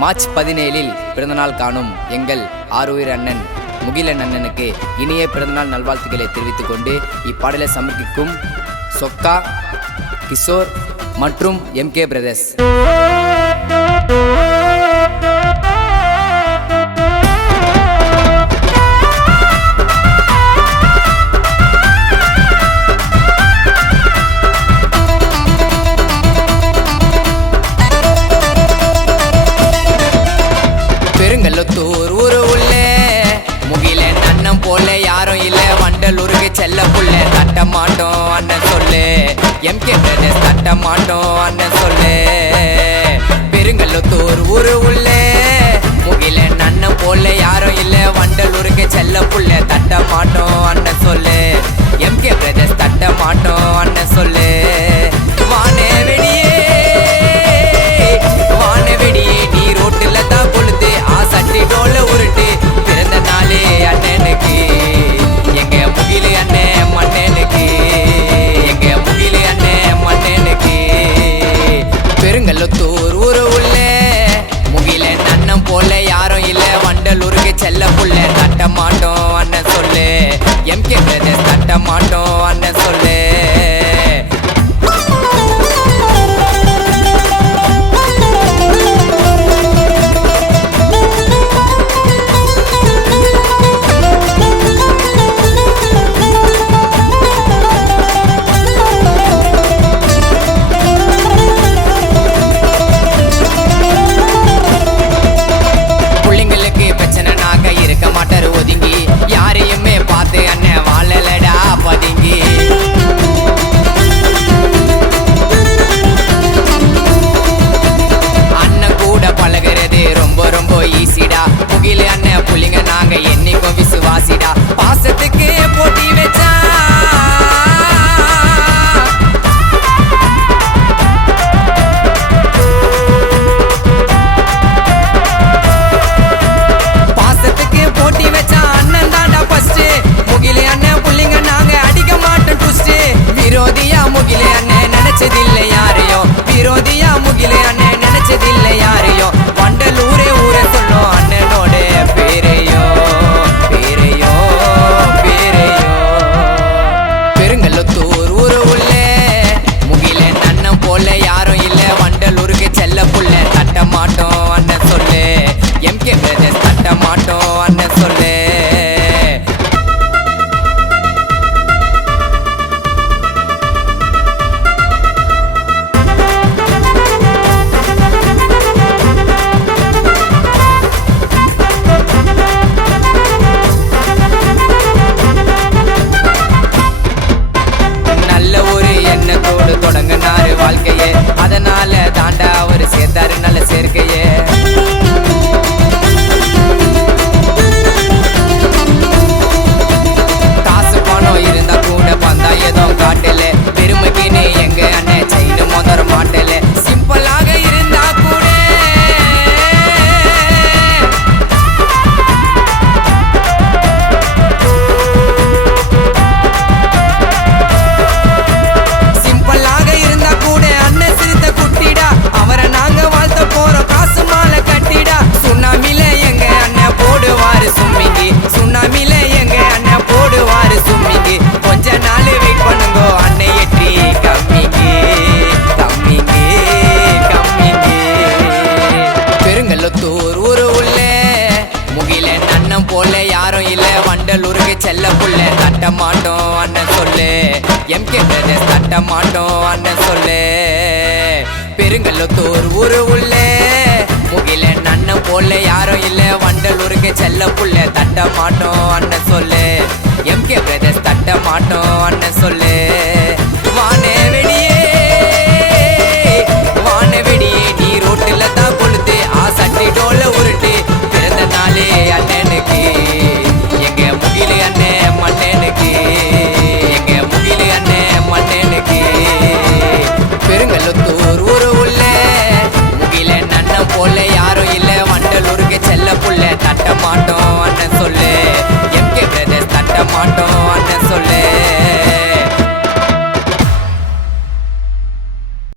March பதினேழில் பிறந்தநாள் காணும் எங்கள் ஆறுயிர் அண்ணன் முகிலன் அண்ணனுக்கு இனிய பிறந்தநாள் நல்வாழ்த்துக்களை தெரிவித்துக் கொண்டு இப்பாடலை சமர்ப்பிக்கும் சொக்கா கிஷோர் மற்றும் எம்கே பிரதர்ஸ். இல்ல செல்ல புள்ள தட்ட மாட்டோம் அண்ணன் சொல்லு. எம்கே பிரதர்ஸ் தட்ட மாட்டோம் அண்ணன் சொல்லு. பெருங்கல்லத்தூர் ஊரு உள்ளே. முகில அண்ணன் போல யாரும் இல்ல. வண்டலூருக்கு செல்ல புள்ள தட்ட மாட்டோம் அண்ணன் சொல்லு. எம்கே பிரதர்ஸ் தட்ட மாட்டோம் அண்ணன் சொல்லு. செல்ல புள்ள தட்ட மாட்டோம் அண்ணன் சொல்லு. எம்கே பிரதர்ஸ் தட்ட மாட்டோம் அண்ணன் சொல்லு. போல யாரும் இல்ல. வண்டலூருக்கு செல்ல புள்ள. தட்ட மாட்டோம் அண்ணன் சொல்லு. எம்கே பிரதர்ஸ் தட்ட மாட்டோம் அண்ணன் சொல்லு. பெருங்கல்லத்தூர் ஊரு உள்ளே. முகில அண்ணன் போல யாரும் இல்ல. வண்டலூருக்கு செல்ல புள்ள. தட்ட மாட்டோம் அண்ணன் சொல்லு. எம்கே பிரதர்ஸ் தட்ட மாட்டோம் அண்ணன் சொல்லு.